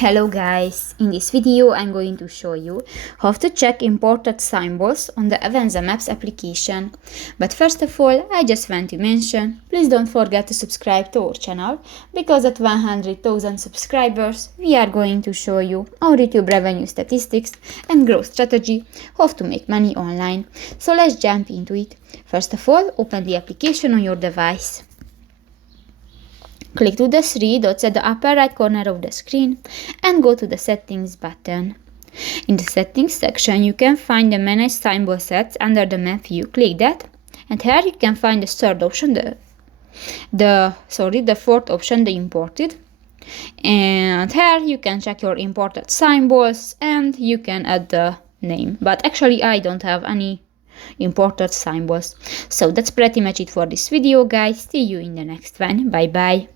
Hello guys, in this video I'm going to show you how to check imported symbols on the Avenza Maps application. But first of all, I just want to mention, please don't forget to subscribe to our channel, because at 100,000 subscribers we are going to show you our YouTube revenue statistics and growth strategy, how to make money online. So let's jump into it. First of all, open the application on your device. Click to the three dots at the upper right corner of the screen and go to the Settings button. In the Settings section, you can find the Manage Symbol Sets under the map view. Click that, and here you can find the third option, the fourth option, the Imported. And here you can check your imported symbols and you can add the name. But actually, I don't have any imported symbols. So that's pretty much it for this video, guys. See you in the next one. Bye bye.